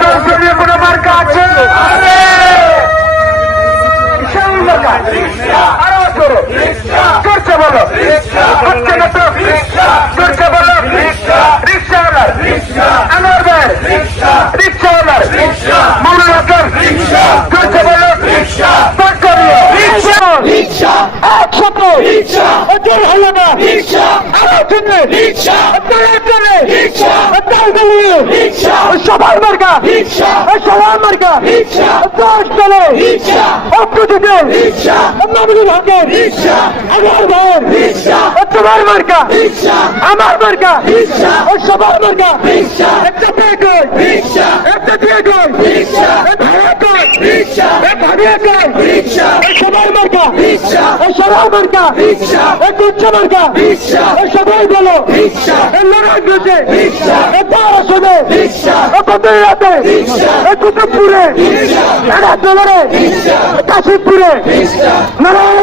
সংসদীয় কোনো মার্কা আছে? আরো জোরে জোরছে বলো, হচ্ছে না তো? জোরছে বলো, রিক্সাওয়ালার, আনোয়ার ভাই, রিক্সাওয়ালার, মৌলানা হাসান, জোরছে বলো, একসাথে ওদের হলো না, আরো জন্য সবার মার্কা, সবার মার্কা, দশ দলে অপ্রতিদিন মামুনুল হকের, আমার ভাইয়ের, তোমার মার্কা, আমার মার্কা, সবার মার্কা, একটা পেয়ে গই, একটা দিয়ে গই, ভাড়া গই, ভাড়িয়ে গই, সবার মার্কা, সবার মার্কা, উচ্চ মার্কা, সবাই বলো লড়াই গেছে পড়াশোনে কতদিন রাতে কুতুবপুরে, দোলরে, কাশিমপুরে, নারায়ণ